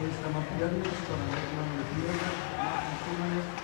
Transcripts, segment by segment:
Esta materialność to mamy wiele, mamy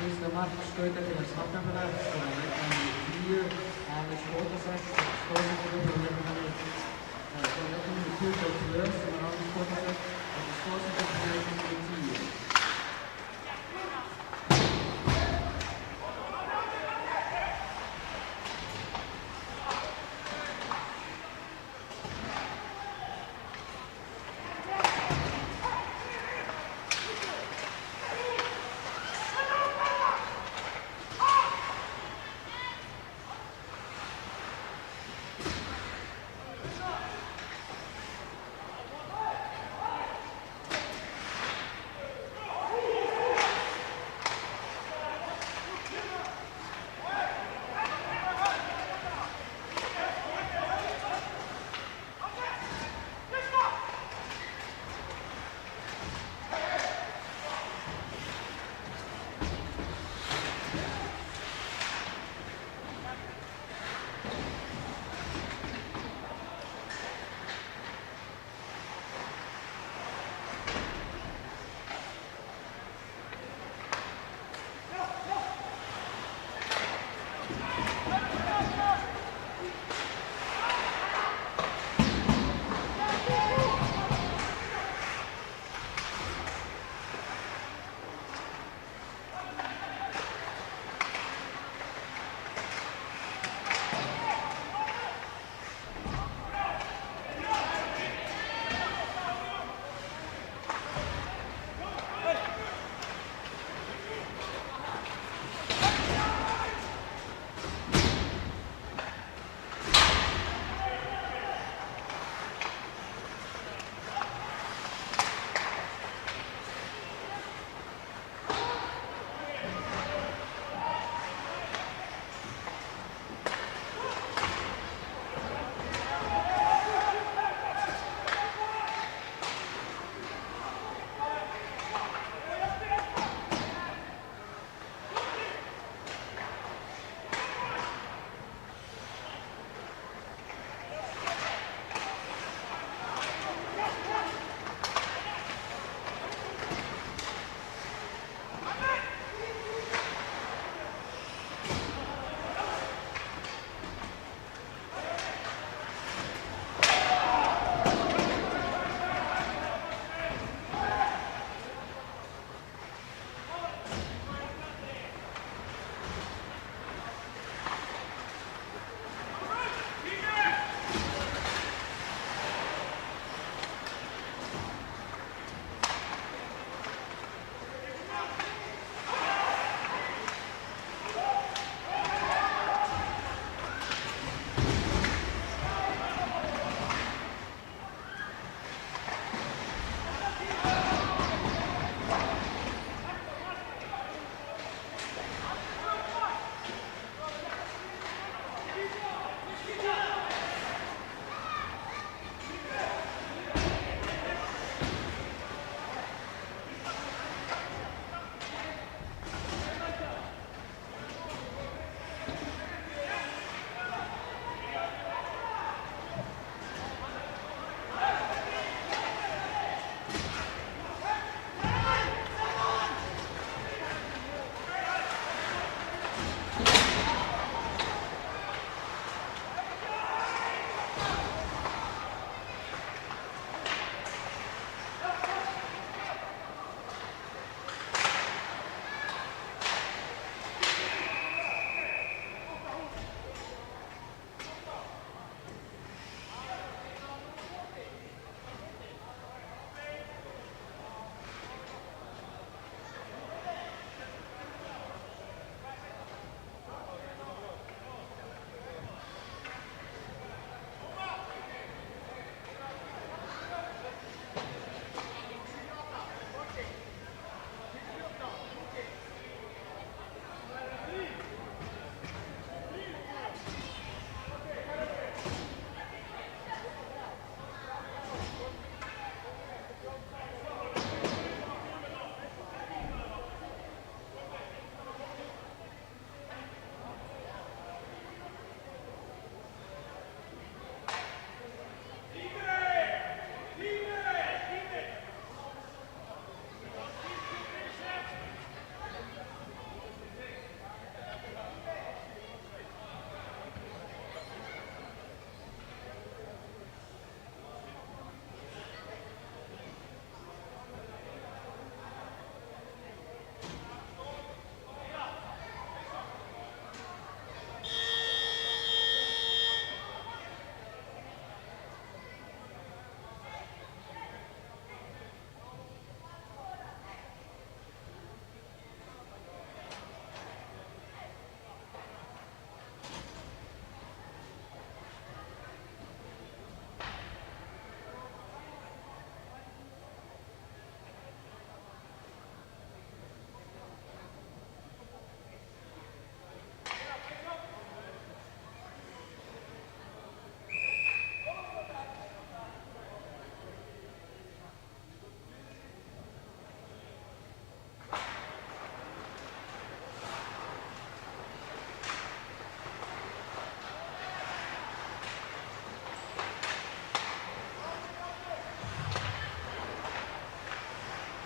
Fyrsta mark skauta til þess Hafnarfjarðar, það var leikmann 10, aðeins Skótasætt, stóðsættur og leikmann 22 sem er aðeins Skótasætt og stóðsættur til leikmann 10.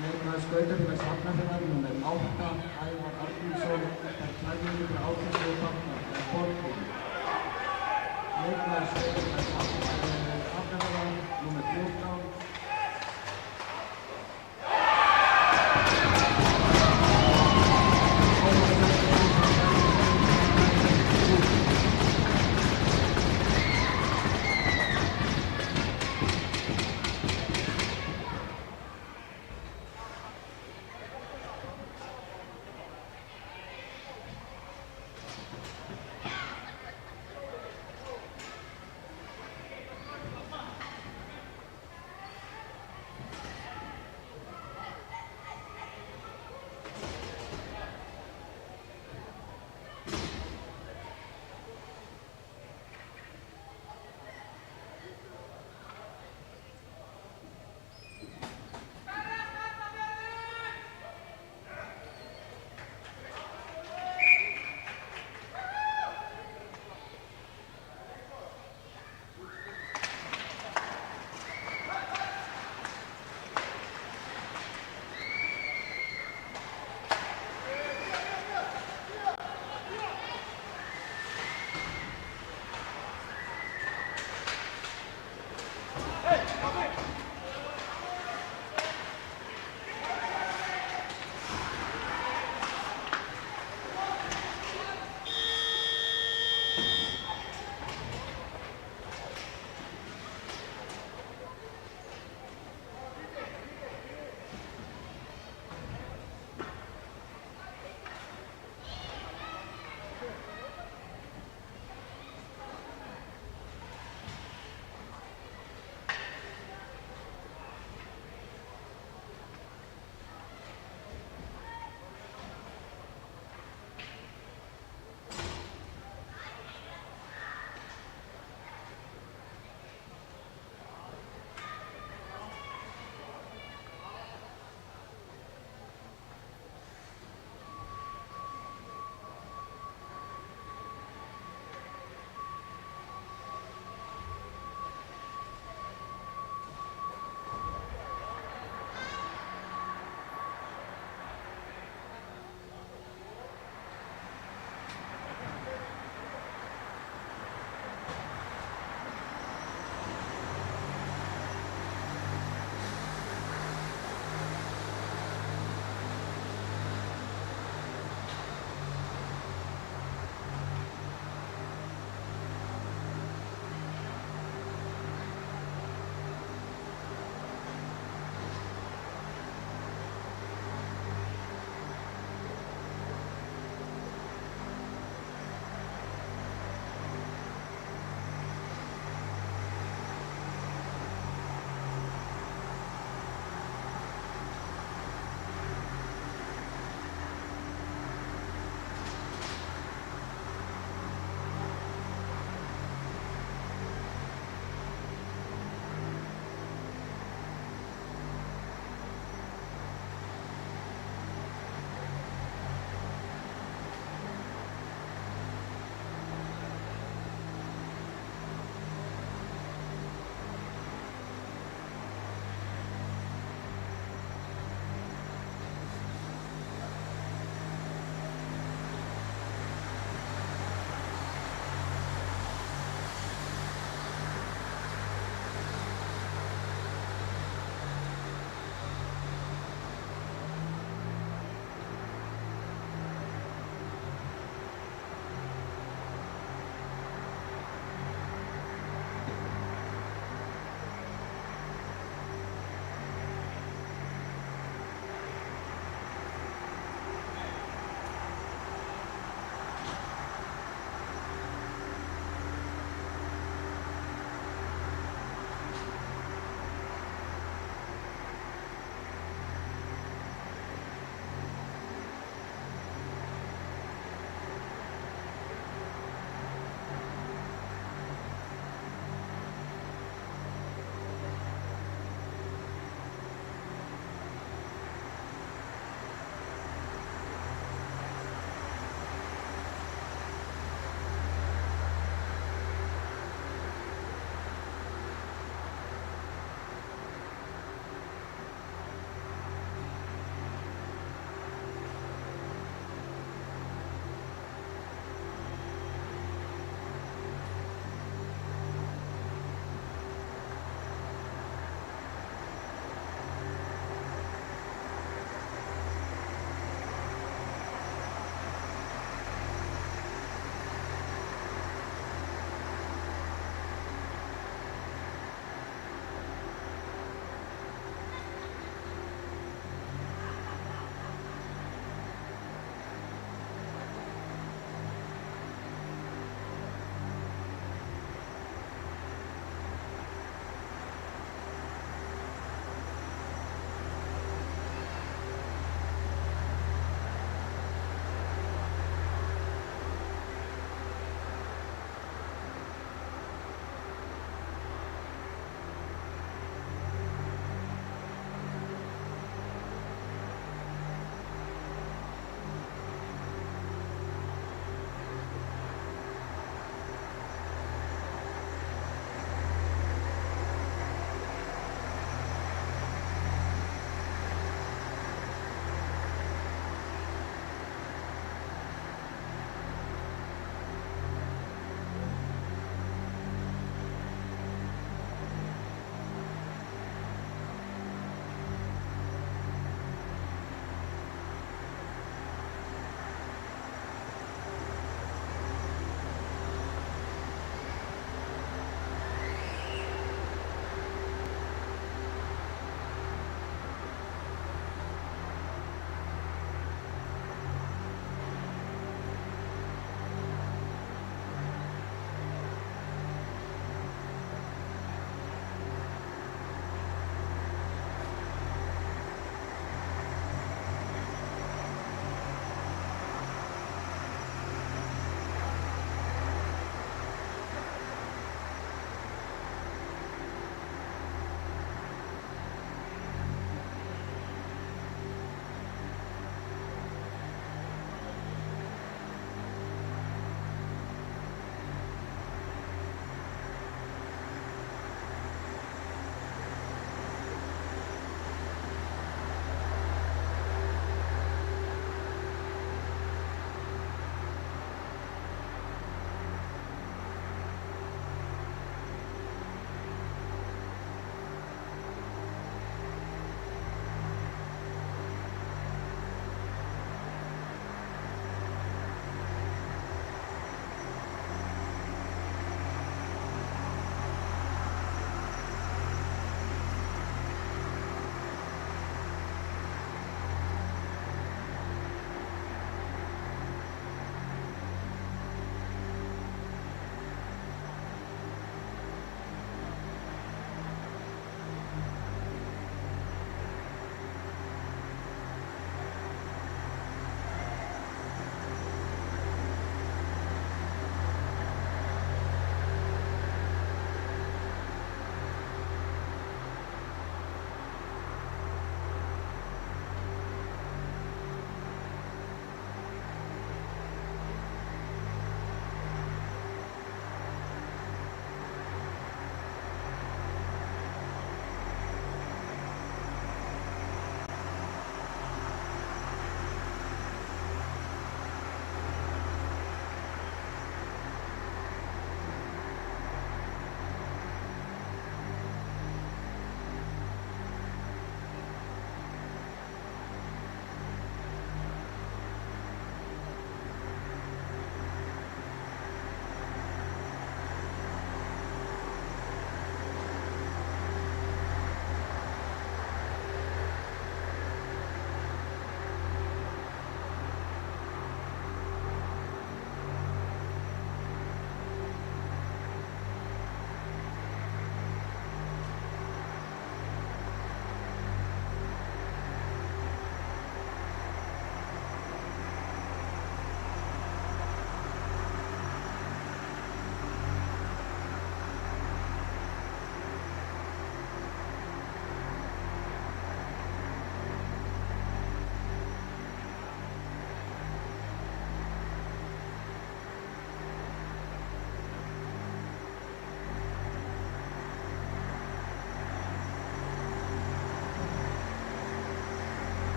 Leikmaður skautafélags Hafnarfjarðar númer 8, Ævar Arngrímsson, fær 2 mínútur 18 sekúndna eða fornum. Leikmaður skautafélags Hafnarfjarðar númer 14,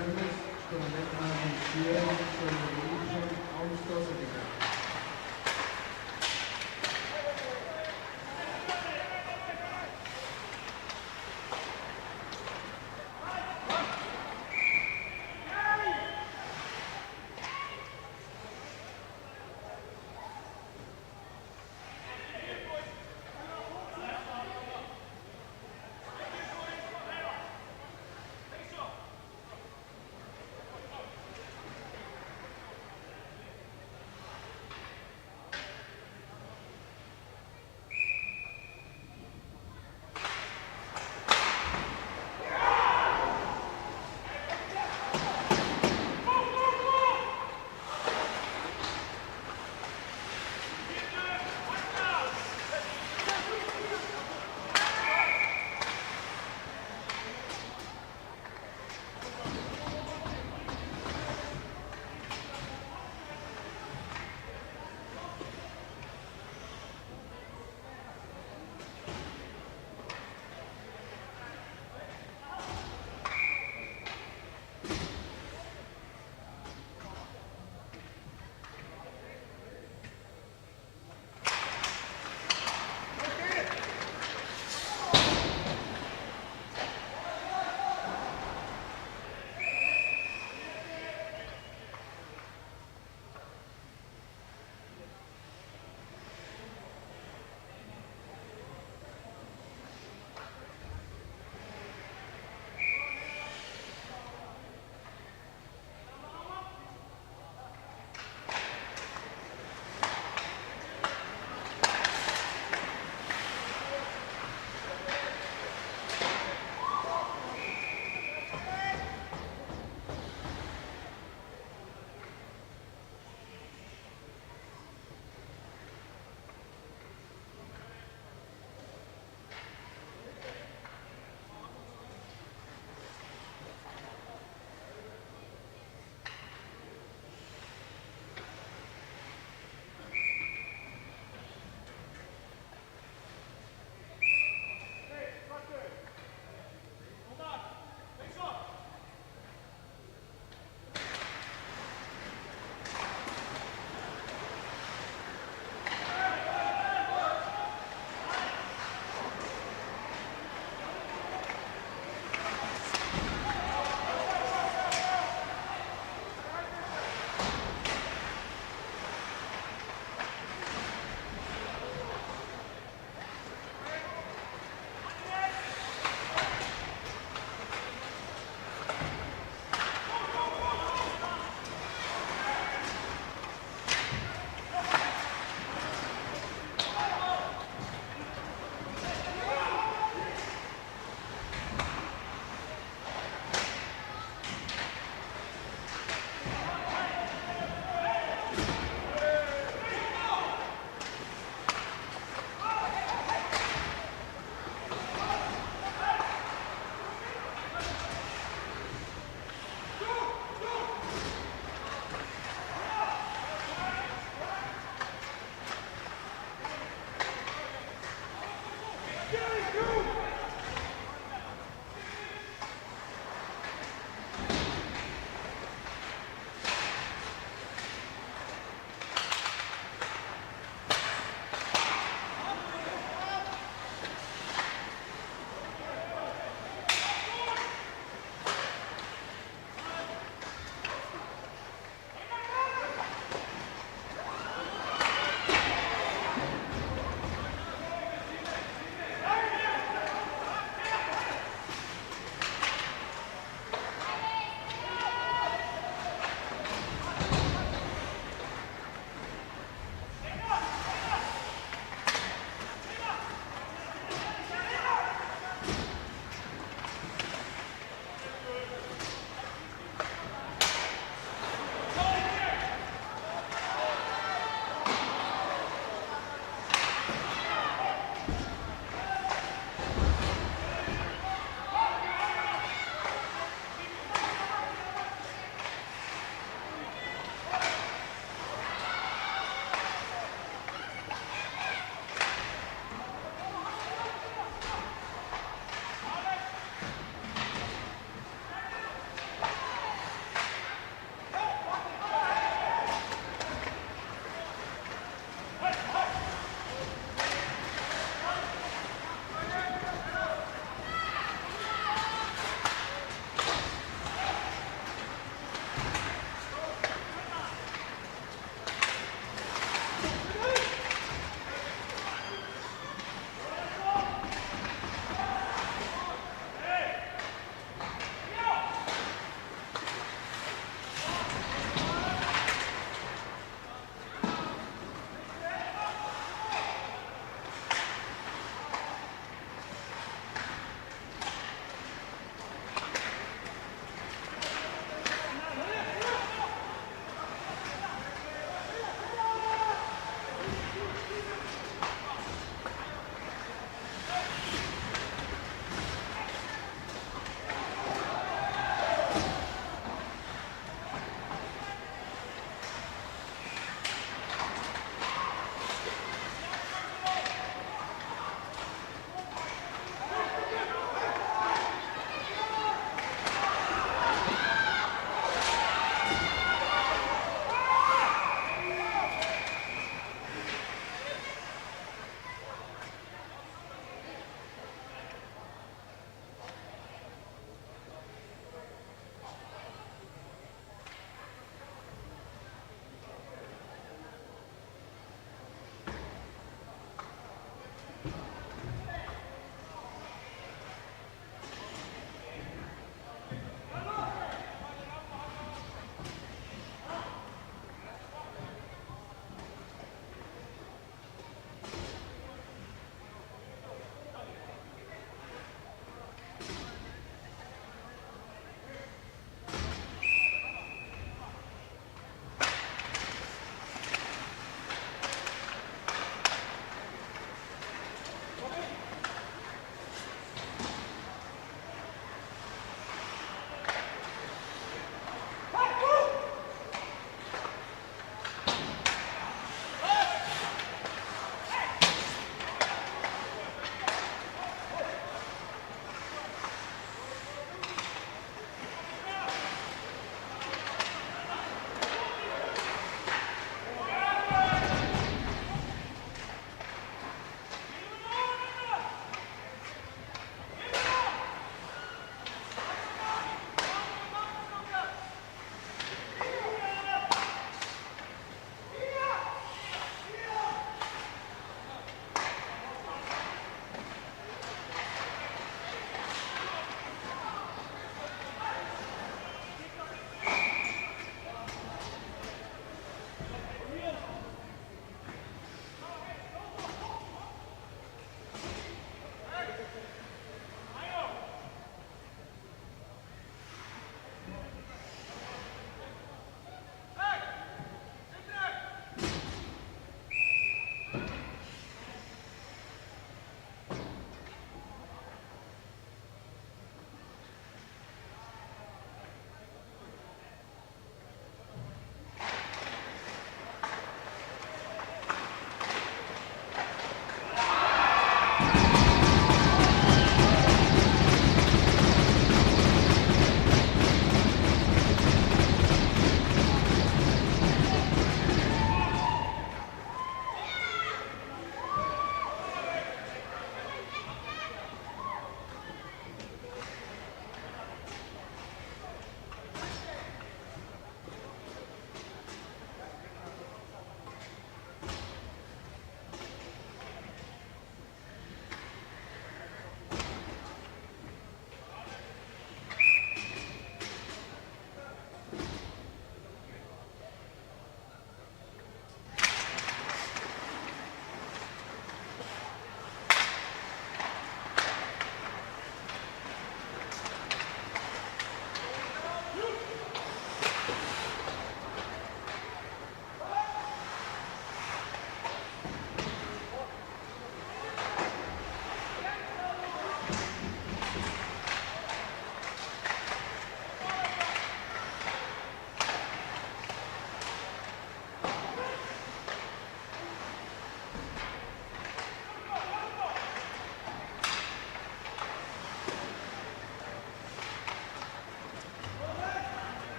Germans, con el cielo, con la religion, Ausstoßerdinger.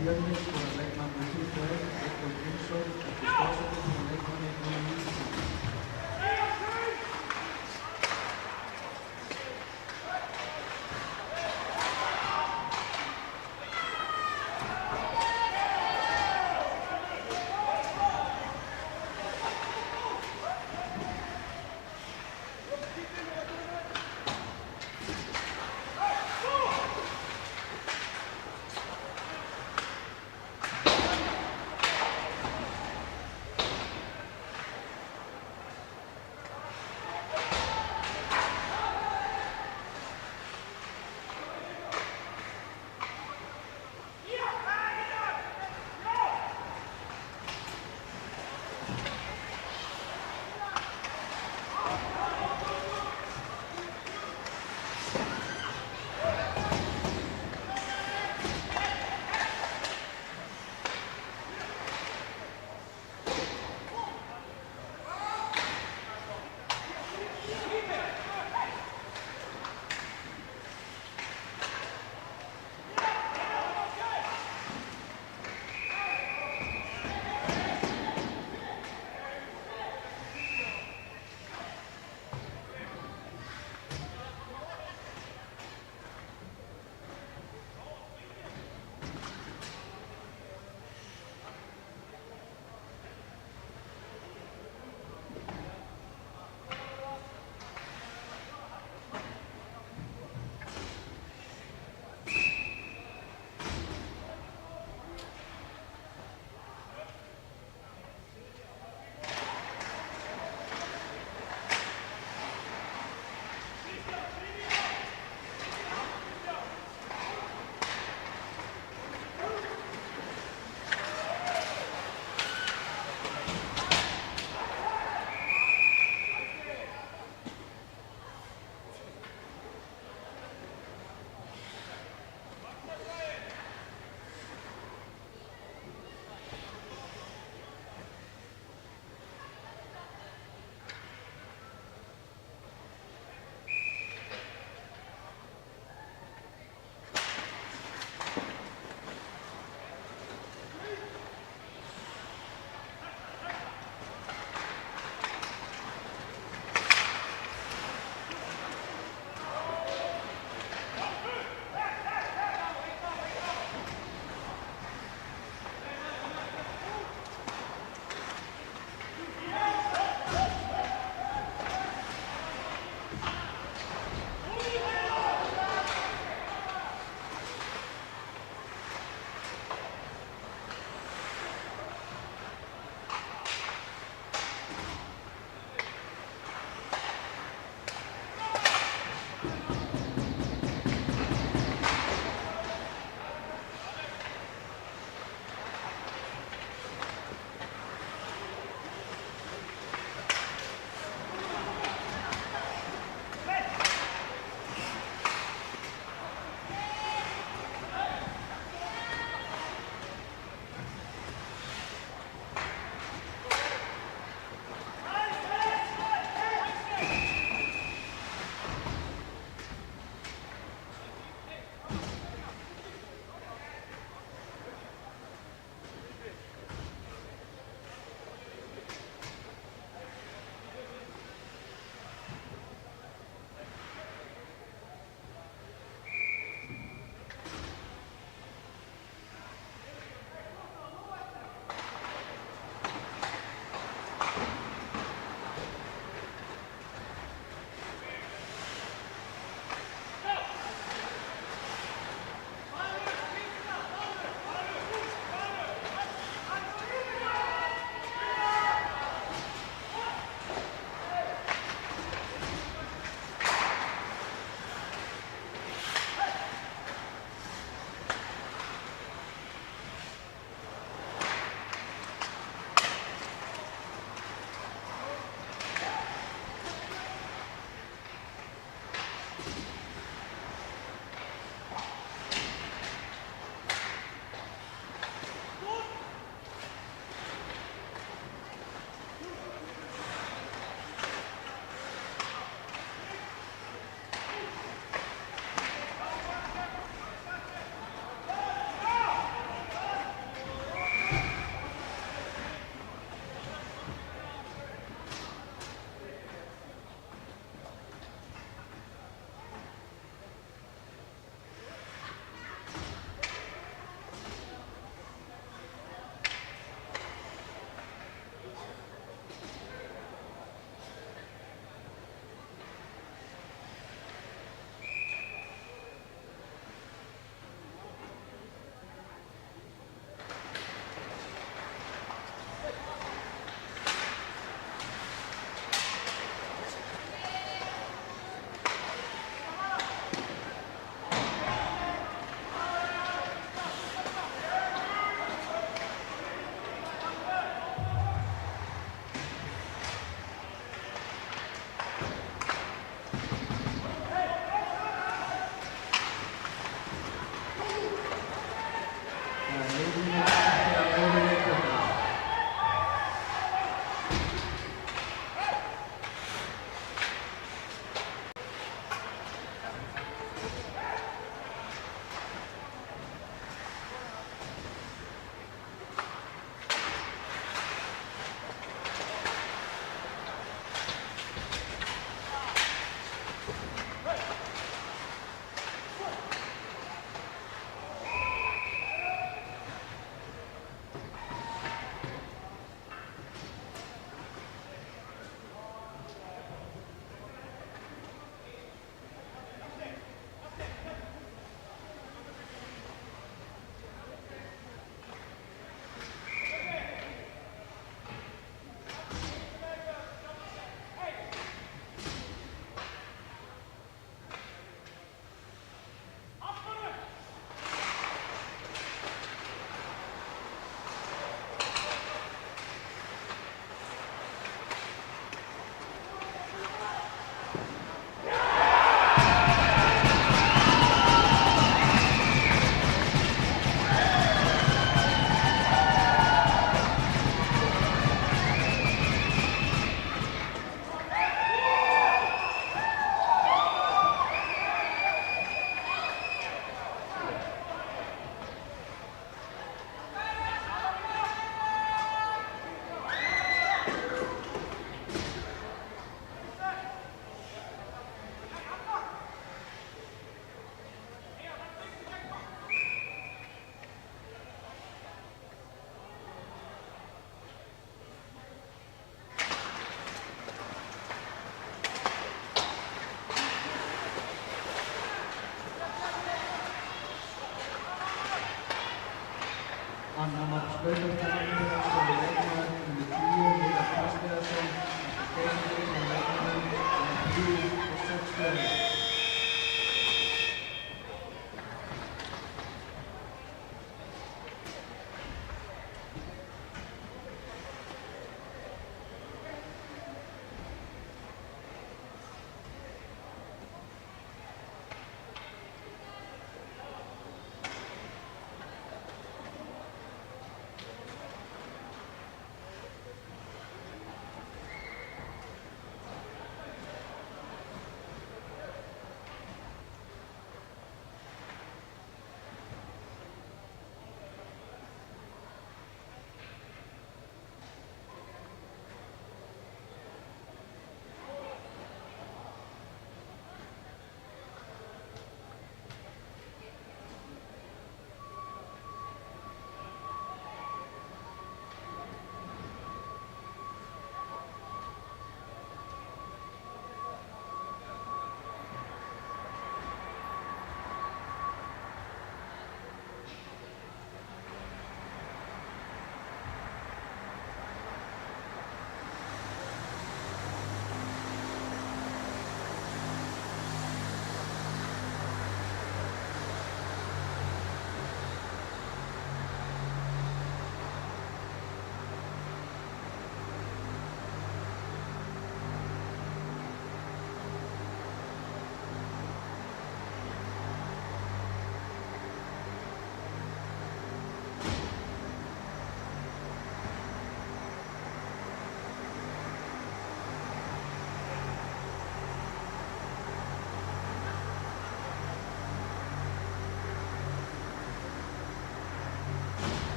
Jörgen skorar leikmann með 3 poeng, Viktor Grímsson eftir stóðsendingu frá leikmanni númer 19.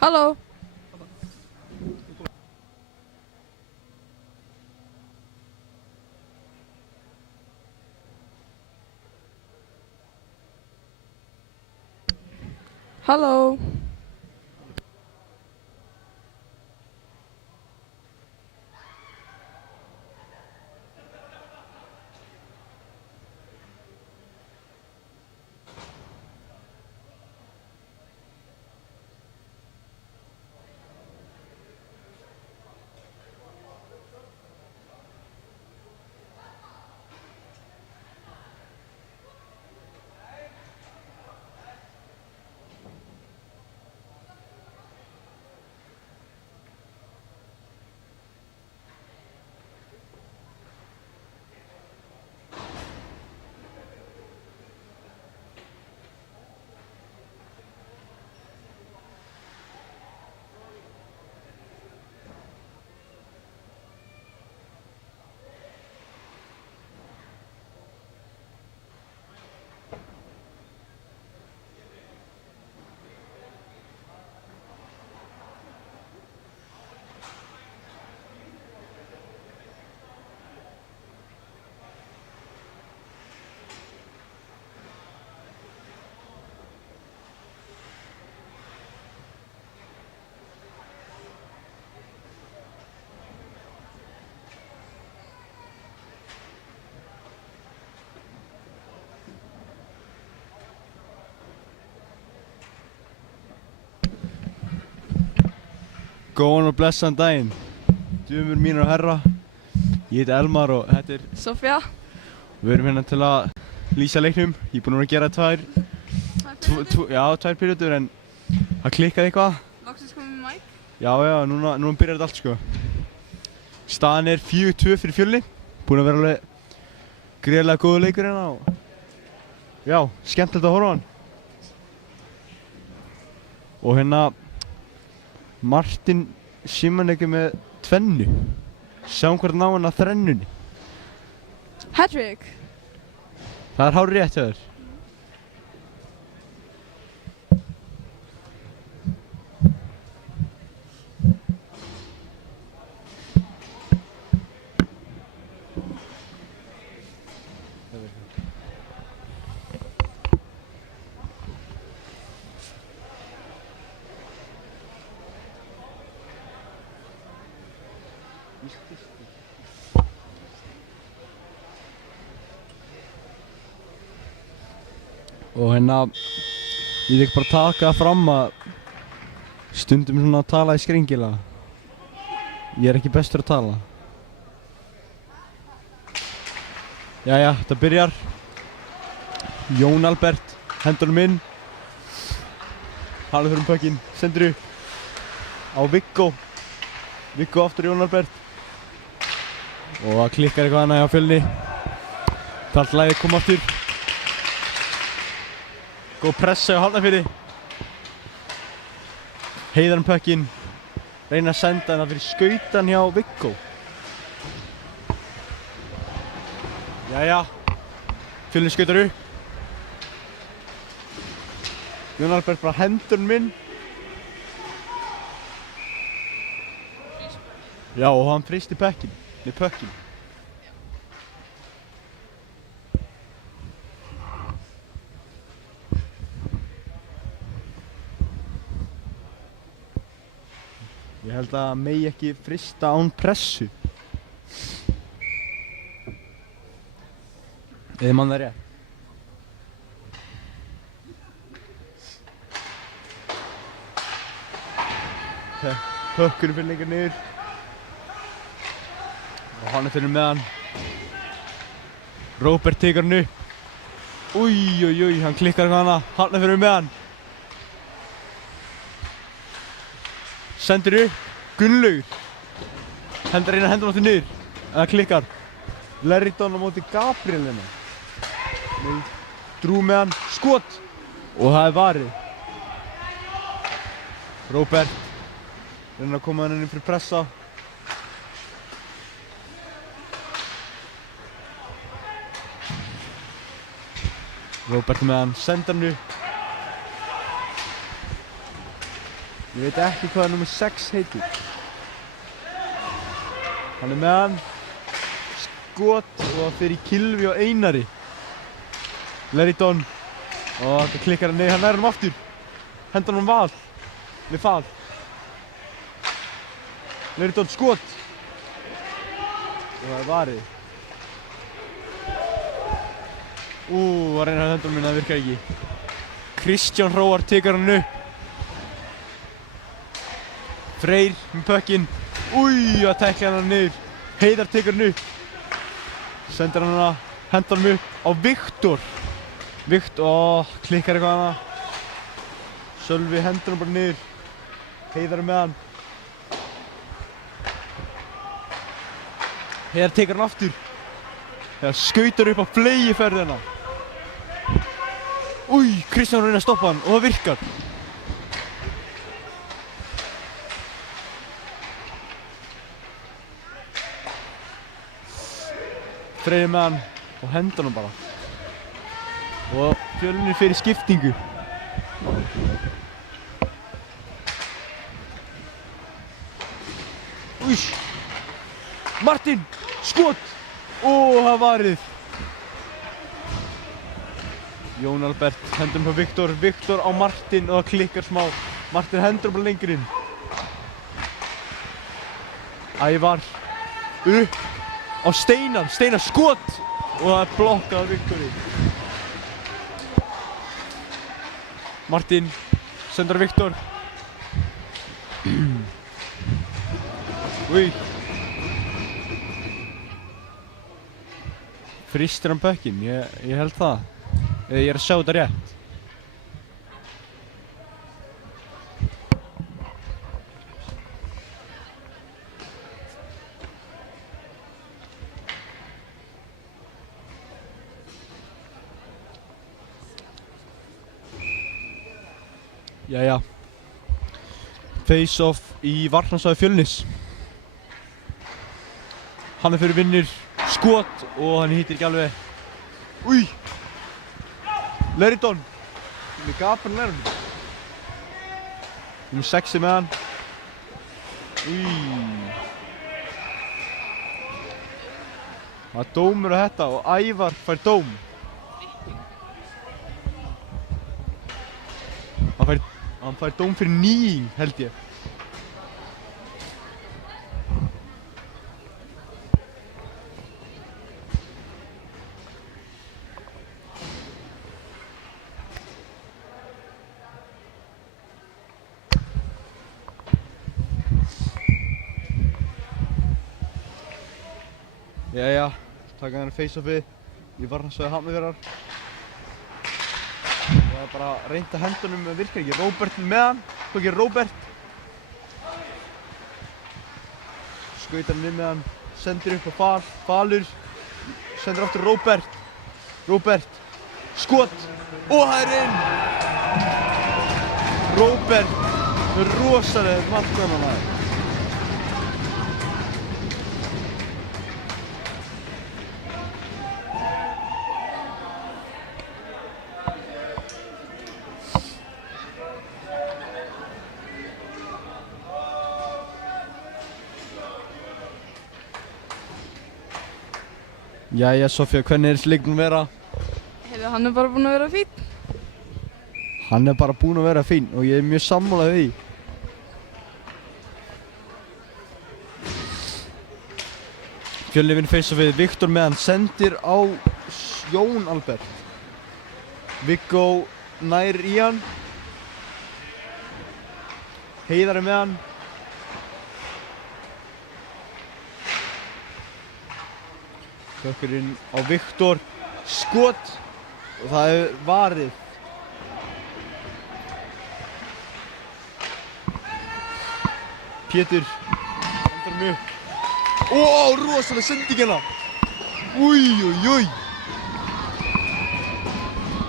Halló! Halló! Góðan og blessaðan daginn, dömur mínir og herra. Ég heiti Elmar og þetta er Sofía. Við erum hérna til að lýsa leiknum. Ég er búinn að vera að gera tvær pírjótur en það klikkaði eitthvað. Loksins komið með mæk. Já, núna byrjar þetta allt sko. Staðan er 4-2 fyrir Fjölni. Búinn að vera alveg gríðarlega góður leikur hérna og já, skemmtilegt að horfa á hann. Og hérna Martin Šimanek með tvennu. Sjáum hvort ná hann að þrennunni. Hat-trick. Það er hárrétt hjá þér. Og hérna, ég vil bara taka það fram að stundum svona að tala í skringilega. Ég er ekki bestur að tala. Jæja, þetta byrjar. Jón Albert, hendur hann inn. Halið fyrir pökkinn, sendur upp á Viggo. Viggo aftur Jón Albert. Og það klikkar eitthvað hana hjá Fjölni. Þarf lagið koma aftur. Góð pressa á Hafnarfirði. Heiðar pökkinn. Reyna að senda hana fyrir skautan hjá Viggo. Jæja. Fjölni skautar upp. Jón Albert bara hendur hann inn. Já, og hann frysti pökkinn. Nei, pökkinn. Ég held að megi ekki frysta án pressu. Eða mann það rétt. Pökkurinn fyrir lengur niður. Og hann er fyrir með hann. Róbert tekur hann upp. Új, hann klikkar eitthvað hana. Hann er fyrir með hann. Sendur upp, Gunnlaugur. Reyna að henda hann áttu niður. Það klikkar. Lerriton á móti Gabriel hérna. Drú með hann, skot. Og það er varið. Róbert. Reyna að koma hann inn fyrir pressa. Róbert með hann, sendur hann upp. Ég veit ekki hvað nummer 6 heitir. Hann með hann. Skot og það fyrir í Kilvi og Einari. Leridon. Og þetta klikkar hann, nei hann nær hann aftur. Hendur hann Val. Með Fal. Leridon skot. Og það varið. Að reyna að hendur minna, það virkar ekki. Kristján Hróar tekur hann upp. Freyr með pökkinn. Að tækla hann niður. Heiðar tekur hann upp. Sendir hann hana, hendur hann upp á Viktor. Klikkar eitthvað hana. Sölvi hendur hann bara niður. Heiðar með hann. Heiðar tekur hann aftur. Heiðar skautar upp á flegiferðina. Kristján reyna að stoppa hann og það virkar. Freyr með hann og hendur hann bara. Og Fjölnir fer í skiptingu. Martin, skot! Það varið. Jón Albert hendur hann på Viktor á Martin og það klikkar smá. Martin hendur hann bara lengur inn. Ævar upp á Steinar skot! Og það er blokkað af Viktori. Martin sendur á Viktor. Fristir hann pökkinn, ég held það. Ég er að sjá þetta rétt. Jæja. Face-off í varnarsvæði Fjölnis. Hann er fyrir vinnur skot og hann hittir ekki alveg. Leridon. Með gapan Leridon. Númer 6 með hann. Það er dómur á þetta og Ævar fær dóm. Hann fær dóm fyrir nýing, held ég. Jæja, taka hann face-offið í varnarsvæði Hafnarfjarðar. Það er bara reynt að hendunum virkar ekki. Róbert með hann, hvað gerir Róbert? Skautar hann inn með hann, sendir upp á Falur, sendir aftur Róbert, skot! Það er inn! Róbert með rosalega markmann hann. Jæja, Sofía, hvernig er þessi leik búinn að vera? Hann er bara búinn að vera fínn. Hann er bara búinn að vera fínn og ég er mjög sammála því. Fjölnir vinnur face-offið, Viktor með hann sendir á Jón Albert. Viggo nær í hann. Heiðar er með hann. Kökkurinn á Viktor, skot og það er varið. Pétur hendur hann upp. Rosalega sending hérna.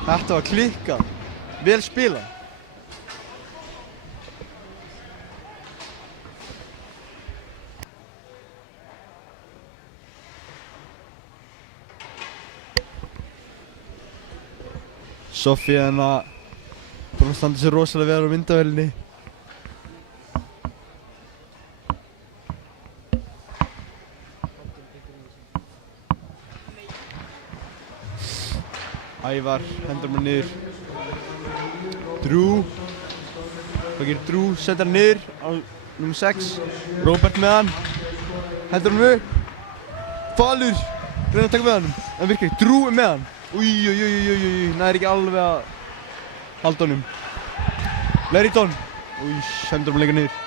Þetta var klikkað. Vel spilað. Sofía búin að standa sér rosalega vel á myndavélinni. Ævar hendur hann niður. Drew. Hvað gerir Drew? Setur hann niður á nr. 6. Robert með hann. Hendur hann upp. Falur. Reyna að taka með hann. En virkar ekki. Drew er með hann. Næri ekki alveg að halda honum. Leriton. Hendur hann lengra niður.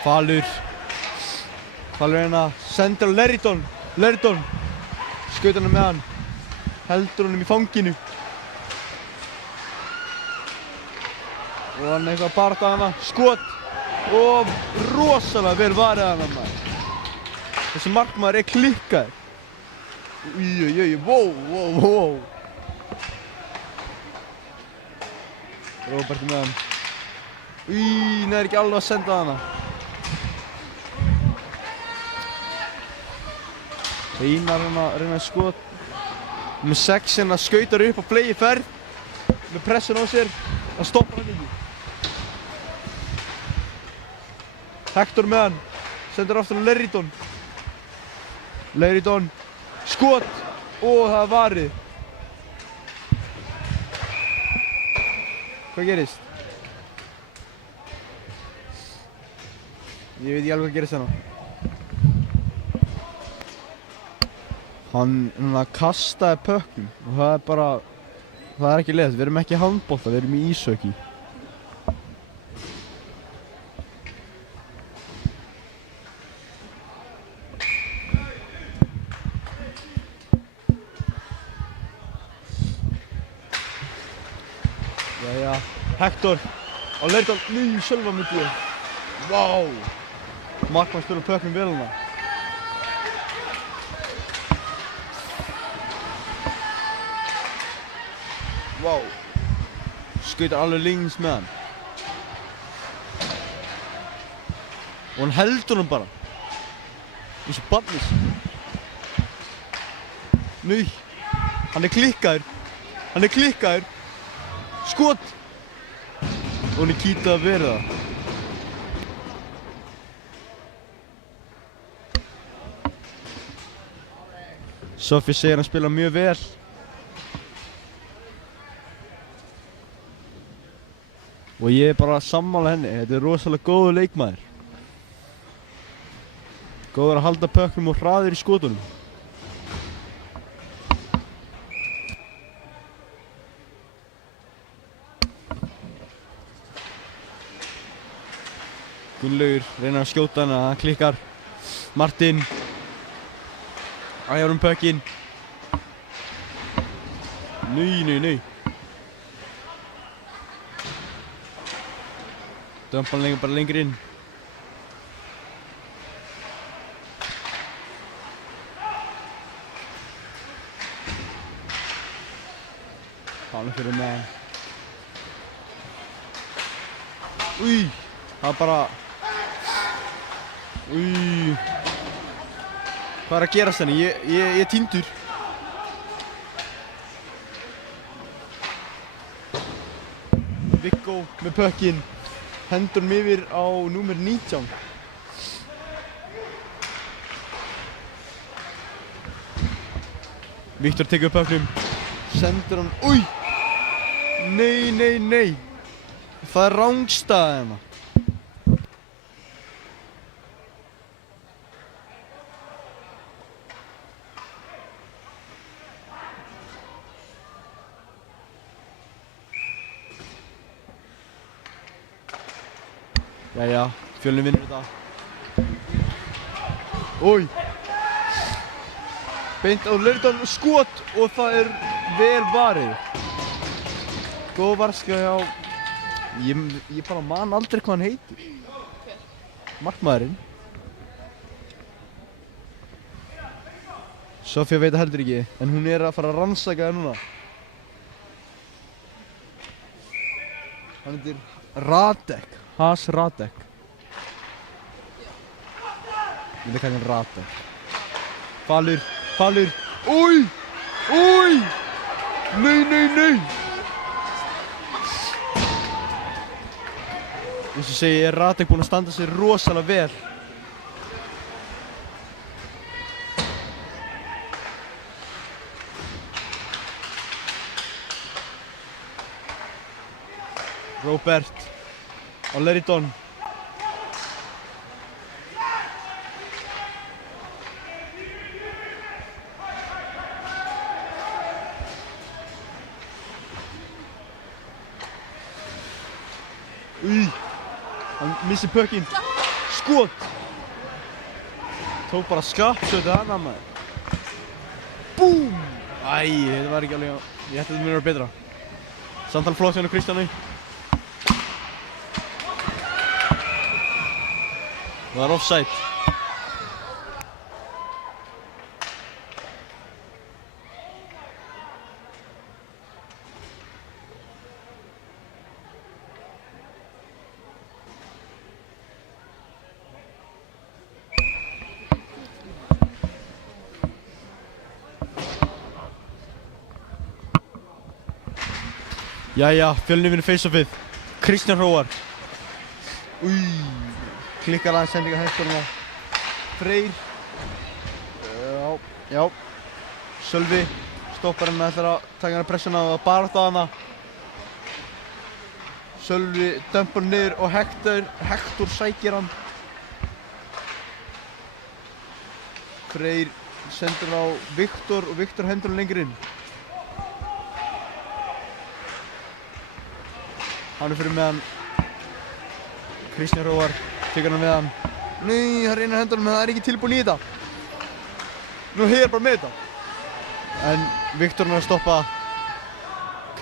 Falur hérna, sendir á Leriton. Skaut hann með hann. Heldur honum í fanginu. Og hann eitthvað barða hana. Skot. Og rosalega vel varið hana maður. Þessi markmaður er klikkaður. Wow. Robert með hann. Næri ekki alveg að senda hana. Einar hann að reyna að skot. Með 6 hérna skautar upp á flegi ferð. Með pressun á sér. Það stoppar hann ekki. Hector með hann. Sendur aftur á Leriton. Skot. Það er varið. Hvað gerist? Ég veit ekki alveg hvað gerist hérna. Hann kastaði pökkum og það er bara, það er ekki leiðist. Við erum ekki í handbolta, við erum í íshockey. Jæja, Hector á Leriton. Sjálfa myndi ég. Vá! Markmann spyrir pökkum vel hana. Vá! Skautar alveg links með hann. Og hann heldur hann bara. Eins og barnis. Hann er klikkaður. Skot! Og Nikita að verða það. Sophie segir hann spila mjög vel. Og ég er bara sammála henni. Þetta er rosalega góður leikmaður. Góður að halda pökkum og hraður í skotunum. Gunnlaugur reynir að skjóta hana, hann klikkar. Martin. Æjar pökkinn. Nei. Dömpa hann bara lengur inn. Hála fyrir með. Það er bara. Hvað er að gerast henni? Ég er týndur. Viggo með pökkinn. Hendur hann yfir á númer 19. Viktor tekur upp pökknum. Sendur hann. Nei. Það er rangstaða hérna. Jæja, Fjölnir vinnur þetta. Beint á Leriton, skot og það er vel varið. Góð varska hjá. Ég bara man aldrei hvað hann heitir. Hver? Markmaðurinn. Sofía veit það heldur ekki, en hún er að fara að rannsaka það núna. Hann heitir Radek. Has Radek. Ég veit hvað hann Radek. Falur. Nei. Eins og segi, er Radek búinn að standa sig rosalega vel. Robert á Leridon. Hann missir puckinn. Skot! Tók bara skapsötu hana maður. Búm! Æ, þetta var ekki alveg á. Ég ætti þetta mér að vera betra. Samtal flott hjá Kristjáni. Það er offside. Jæja, Fjölnir vinnur face-offið. Kristján Hróar. Klikkar aðeins sendinga hættunum á Freyr. Já. Sölvi stoppar hann ætlar að taka hann að pressuna og barátta hana. Sölvi dömpar hann niður og Hektor sækir hann. Freyr sendur á Viktor og Viktor hendur hann lengur inn. Hann fyrir með hann. Kristján Hróar tekur hann með hann. Nei, hann reynir að henda hann en það er ekki tilbúin í þetta. Nú hefur bara með þetta. En Viktor er að stoppa.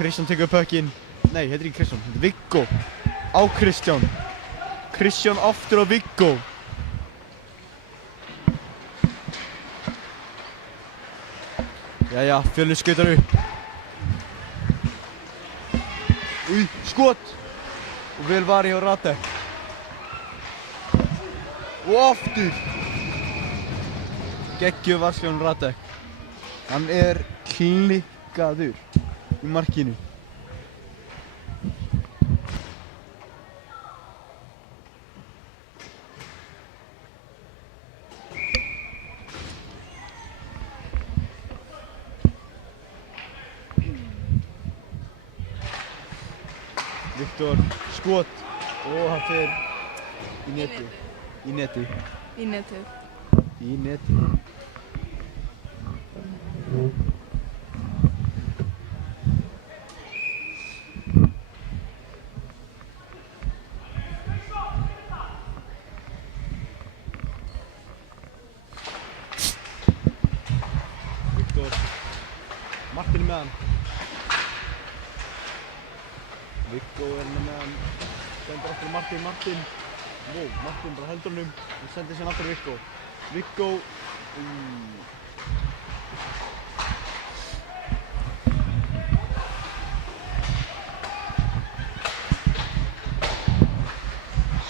Kristján tekur puckinn. Nei, þetta er ekki Kristján, þetta er Viggo. Á Kristján. Kristján aftur á Viggo. Jæja, Fjölnir skautar upp. Skot! Og vel varið hjá Radek. Og aftur! Geggjuð varsla hjá Radek. Hann er klikkaður í markinu. Viktor, skot og hann fer í netið. Í netið. Í netið. Í netið. Viktor, Martin með hann. Viggo er með hann, sendur aftur Martin. Wow, Martin bara heldur honum og sendir sér aftur Viggo. Viggo.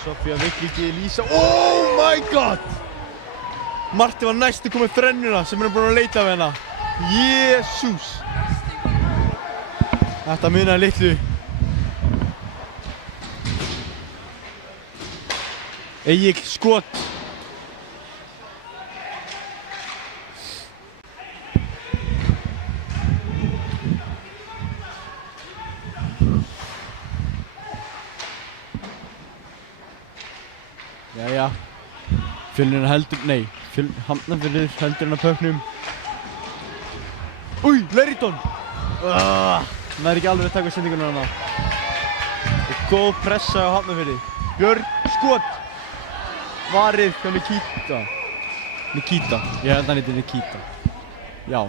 Sofía Viggi Lísa. Oh my god! Martin var næstu komið þrennuna sem er búinn að leita af hennar. Jesús! Þetta munaði litlu. Egill skot. Jæja. Fjölnir heldur, nei, Hafnarfjörður heldur hann að pucknum. Leridon! Það er ekki alveg að taka sendinguna hana. Og góð pressa á Hafnarfjörði. Björn, skot! Varið hjá Nikita. Ég held að hann heitir Nikita. Já.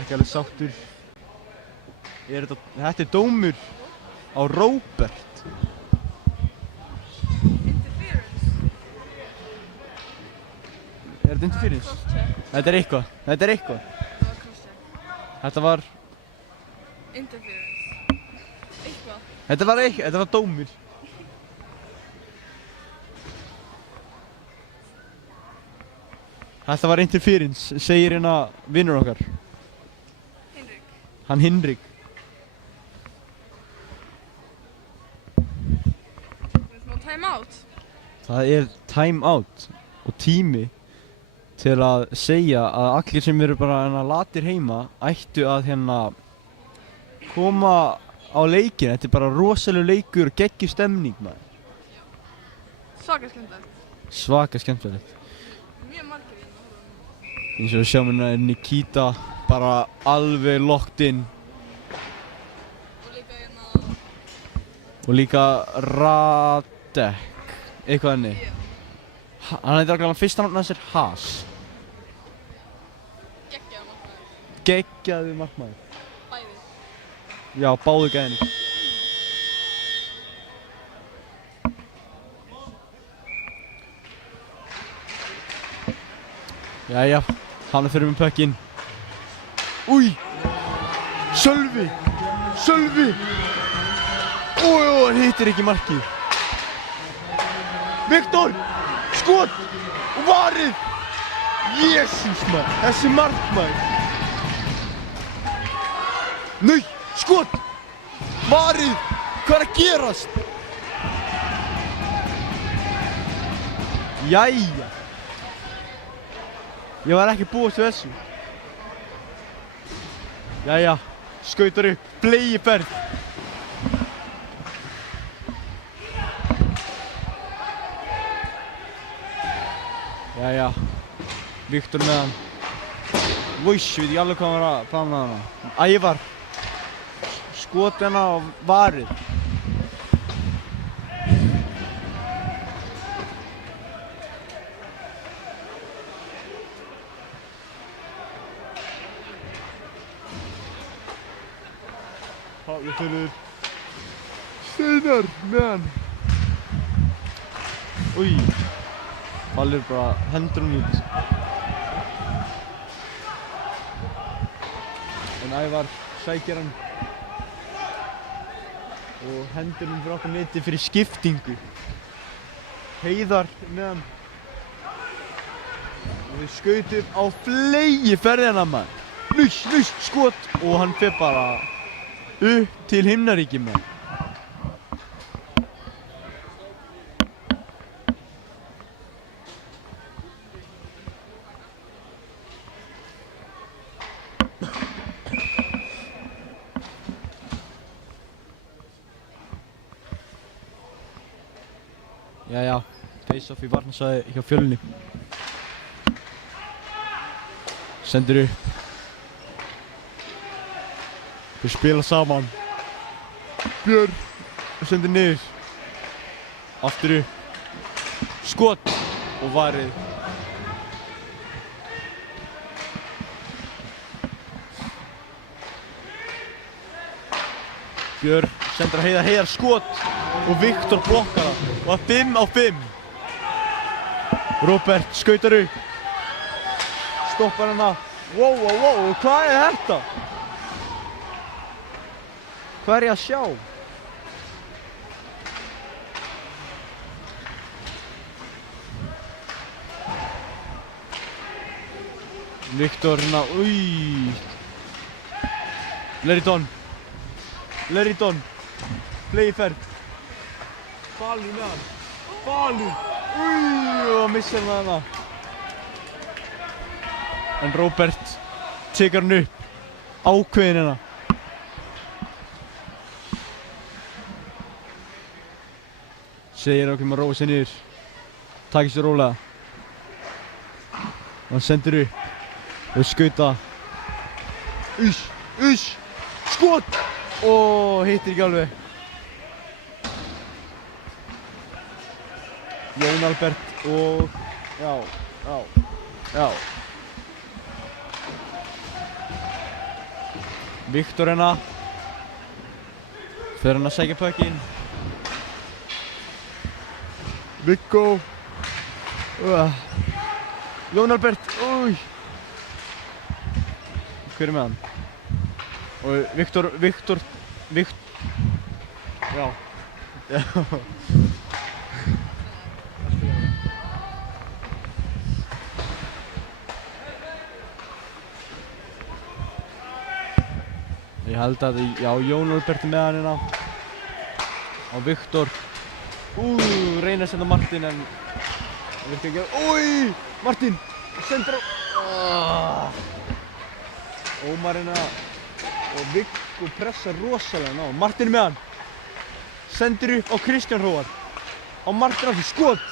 Ekki alveg sáttur. Þetta er dómur á Robert. Interference. Er þetta interference? Þetta er eitthvað. Það var crosscheck. Þetta var... Interference. Eitthvað. Þetta var dómur. Þetta var interference, segir hérna vinnur okkar. Hann Hinrik. Við smá time out. Það er time out og tími til að segja að allir sem eru bara latir heima ættu að koma á leikinn. Þetta er bara rosalega leikur og geggjuð stemning maður. Svaka skemmtilegt. Svaka skemmtilegt. Mjög margir hérna að horfa. Eins og við sjáum hérna er Nikita bara alveg locked in. Og líka hérna... Og líka Radek, eitthvað henni. Já. Hann heitir alveg fyrsta nafn hans er Haas. Geggjaður markmaður. Geggjaður markmaður. Bæði. Já, báðu gæðinni. Jæja, hann er fyrir með pökkinn. Új! Sölvi! Sölvi! Új, hann hittir ekki markið. Viktor! Skot! Og varið! Jesús maður! Þessi markmaður! Nei! Skot! Varið! Hvað er að gerast? Jæja! Ég var ekki búist við þessu. Jæja, skautar upp, bleiuferð. Jæja, Viktor með hann. Voish, veit ekki alveg hvað hann var að fara með hana. Ævar, skot hérna á varið. Ég fyrir Steinar með hann. Új, Valur bara hendur hún út. En Ævar sækir hann og hendur hún fyrir okkar neti fyrir skiptingu. Heiðar með hann. Og við skautum á fleygiferðina maður. Nuss, skot og hann fer bara upp til himnaríki maður. Jæja, face-off í varnarsvæði hjá Fjölni. Sendur upp. Við spila saman. Björn sendir niður. Aftur upp. Skot og varið. Björn sendir að Heiðar skot og Viktor blokkar það. Og það 5 á 5. Robert skautar upp. Stoppar hana. Wow, hvað er þetta? Hvað er ég að sjá? Viktor hérna, új. Leriton. Playferð. Falur með hann. Falur. Új, og missar hann hana. En Robert tekur hann upp. Ákveðin hérna. Segir okkur maður að róa sig niður. Takist sér rólega. Og hann sendir upp. Og skauta. Uss. Skot! Og hittir ekki alveg. Jón Albert og... Já. Viktor hérna. Fer hann að sækja pökkinn. Viggo. Jón Albert. Új. Hver er með hann? Og Viktor. Já. Ég held að, já, Jón Albert er með hann hérna. Og Viktor. Reynir að senda Martin en það virkar ekki að... Martin! Sendur á... Ómar hérna og Viggo pressa rosalega ná. Martin er með hann. Sendir upp á Kristján Hróar. Á Martin aftur, skot!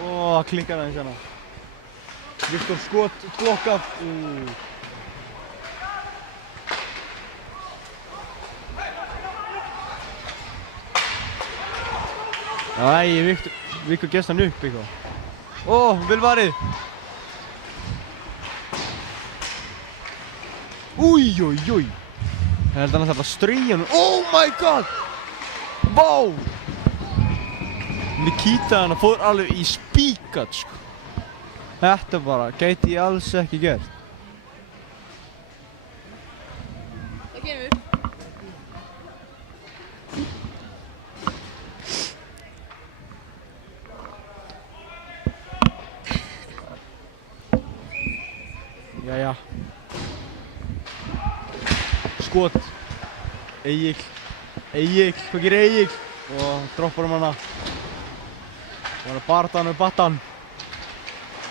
Það klikkar aðeins hérna. Viktor skot, blokkað. Viggo gest hann upp eitthvað. Vel varið. Ég held að hann ætlaði að strauja hann. Oh my god! Vá! Nikita hann fór alveg í spíkat, sko. Þetta bara gæti ég alls ekki gert. Það kemur. Jæja. Skot. Egill, hvað gerir Egill? Droppar hana. Það er Bardan með battan.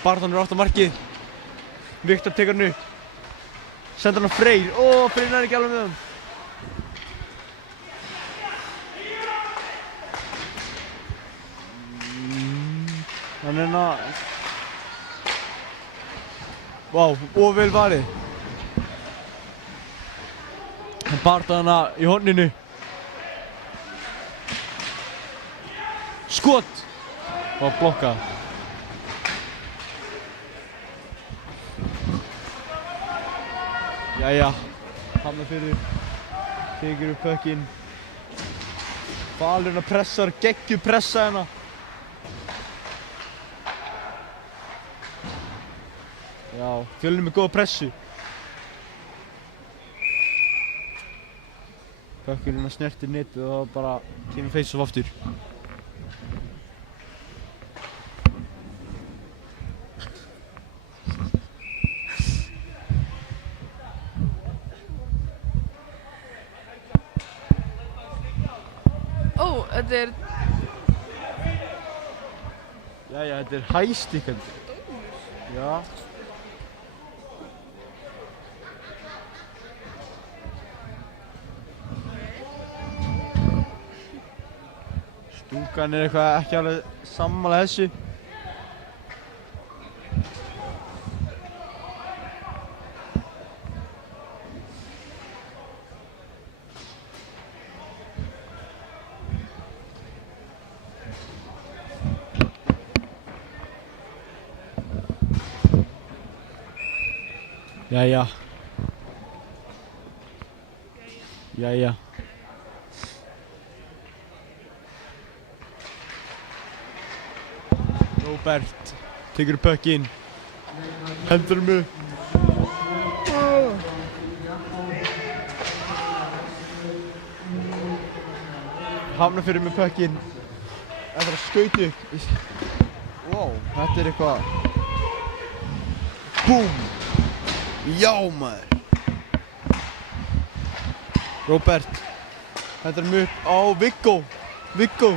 Bardan átt á markið. Viktor tekur hann upp. Sendur hann á Freyr. Freyr nær ekki alveg með hann. Hann er hérna... Vá, vel varið. Hann barði hana í horninu. Skot! Og blokkað. Jæja, Hafnarfjörður tekur upp puckinn. Falurinn að pressar, geggjuð pressa hérna. Já, Fjölnir með góða pressu. Puckurinn að snerti netið og bara kemur face-off aftur. Þetta er... Jæja, þetta er hæstikkandi. Já. Stúkan er eitthvað ekki alveg sammála þessu. Jæja. Jæja. Róbert tekur puckinn. Hendur hann upp. Hafnarfjörður með puckinn. Það þarf að skauta upp. Wow, þetta er eitthvað. Búm! Já maður! Róbert hendur hann upp á Viggo. Viggo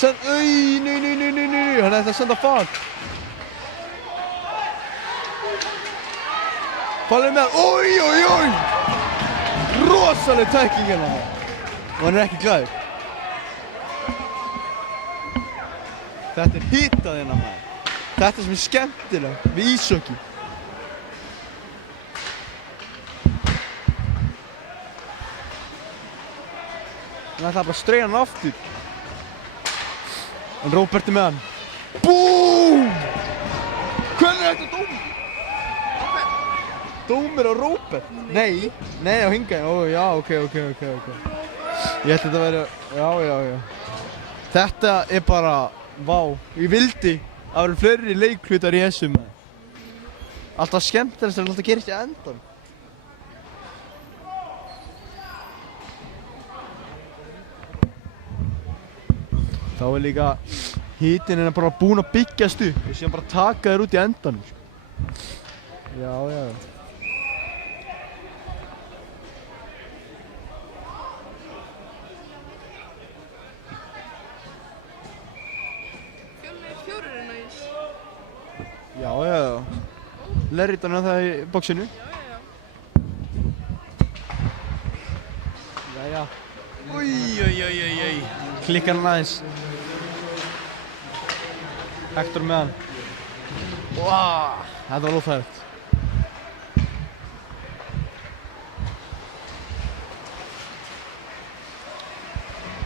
nei, hann ætlaði að senda fall. Fallið með hann. Rosaleg tækling hérna. Og hann er ekki glaður. Þetta er hitað hérna maður. Þetta sem er skemmtilegt við íshokkí. Hann ætlaði bara að streyja hann aftur. En Róbert er með hann. Búm! Hvernig er þetta dóm? Dómur á Róbert? Nei, á hingæðin. Já, ok. Ég ætla þetta að vera... Já. Þetta er bara... Vá. Ég vildi að það væru fleiri leikhlutar í þessum. Alltaf skemmtilegast er alltaf að gerist í endan. Þá er líka hitinn hérna bara búinn að byggjast upp og síðan bara taka þér út í endanum. Já. Leriton er það í boxinu. Jæja. Új. Klikkar hann aðeins. Hector með hann. Þetta var óþægilegt.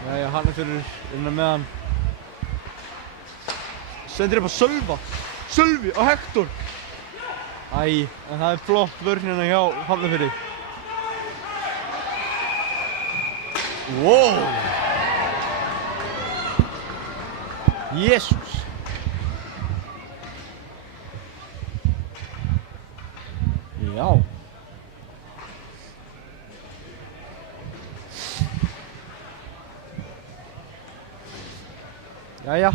Jæja, hann er fyrir innan með hann. Sendir upp á Sölva. Sölvi á Hector. Æ, en það er flott vörn hérna hjá Hafnarfirði. Wow! Jesús! Já. Jæja.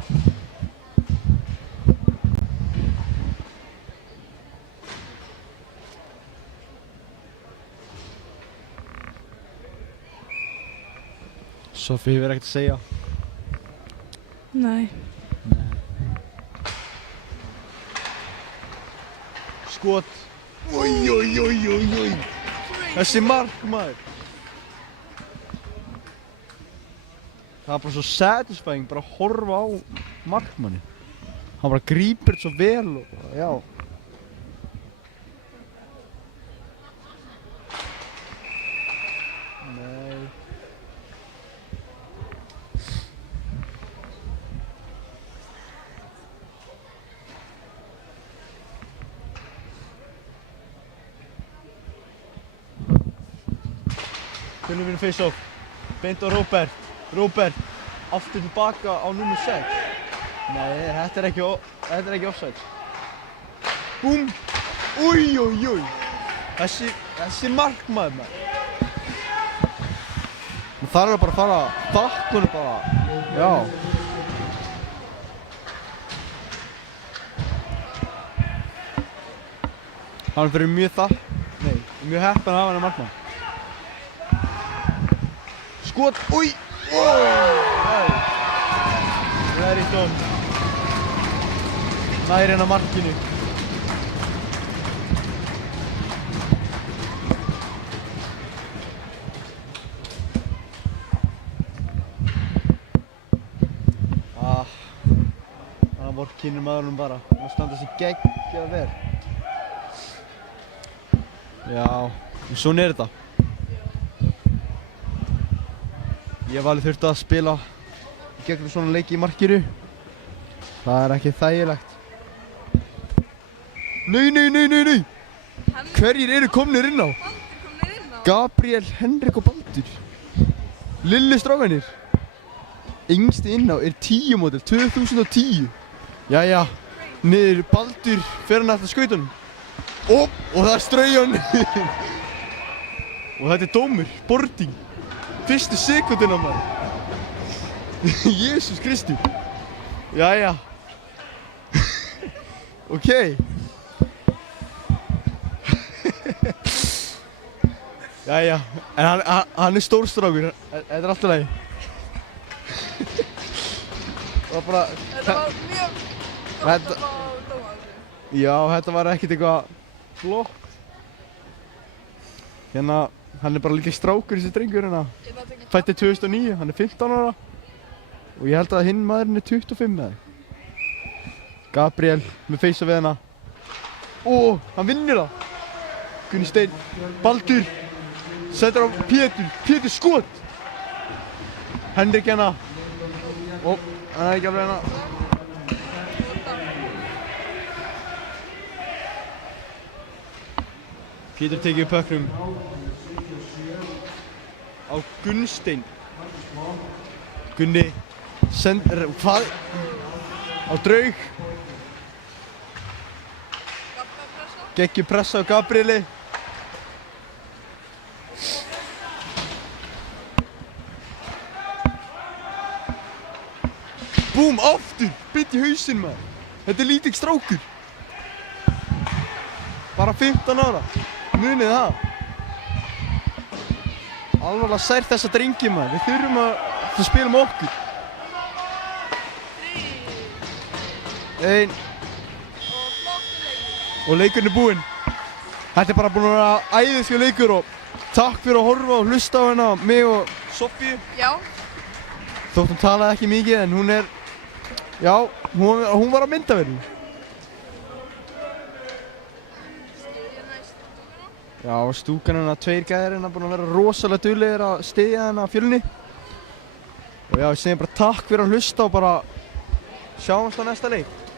Soffie hefur ekkert að segja. Nei. Skot. Oj. Þessi markmaður. Það er bara svo satisfying bara að horfa á markmannin. Hann bara grípur þetta svo vel og já. Nei. Hvernig vinur face-off? Beint á Róbert. Róbert, aftur tilbaka á nummer 6. Nei, þetta er ekki offside. Búm! Új. Þessi markmaður maður. Það er bara að fara að þakka honum bara. Já. Hann fyrir mjög heppinn að hafa hennar markmann. Skot, új! Leriton nær hérna markinu. Það vorkennir maðurinn bara. Það standa sig geggjað vel. Já, svona er þetta. Ég hef alveg þurft að spila í gegnum svona leiki í markinu. Það er ekki þægilegt. Nei! Hverjir eru komnir inn á? Gabriel, Henrik og Baldur. Lilli strákanir. Yngsti inn á er 10 módel, 2010. Jæja, niður Baldur fer hann eftir skautunum. Og það er straujan niður. Og þetta er dómur, boarding. Fyrstu sekundina maður. Jesús Kristi. Jæja. Ok. Jæja, en hann er stórstrákur. Þetta er allt í lagi. Það var bara... Þetta var mjög gott að fá dóma þessu. Já, þetta var ekkert eitthvað flott. Hérna, hann er bara líka strákur þessi drengur hérna. Fæddur 2009, hann er 15 ára. Og ég held að hinn maðurinn er 25 með þig. Gabriel með face við hérna. Hann vinnur það. Gunni Steinn, Baldur. Setur á Pétur skot. Henrik hérna. Hann er ekki alveg hérna. Pétur tekið upp pökkrum. Á Gunnstein. Gunni sendir, hvað? Á Draug. Geggjum pressa á Gabrieli. Búm, aftur! Beint í hausinn maður. Þetta er lítill strákur. Bara 15 ára. Munið það. Alvarlega sært þessa drengi maður. Við þurfum að spila með okkur. 1. Og leikurinn er búinn. Þetta er bara búinn að vera æðislegur leikur og takk fyrir að horfa og hlusta á hérna mig og Soffíu. Já. Þótt hún talaði ekki mikið en hún er, já, hún var á myndavélum. Já, stúkan hérna, 2 gæðir hérna búin að vera rosalega duglegir að styðja hérna Fjölni. Og já, ég segi bara takk fyrir að hlusta og bara sjáumst á næsta leik.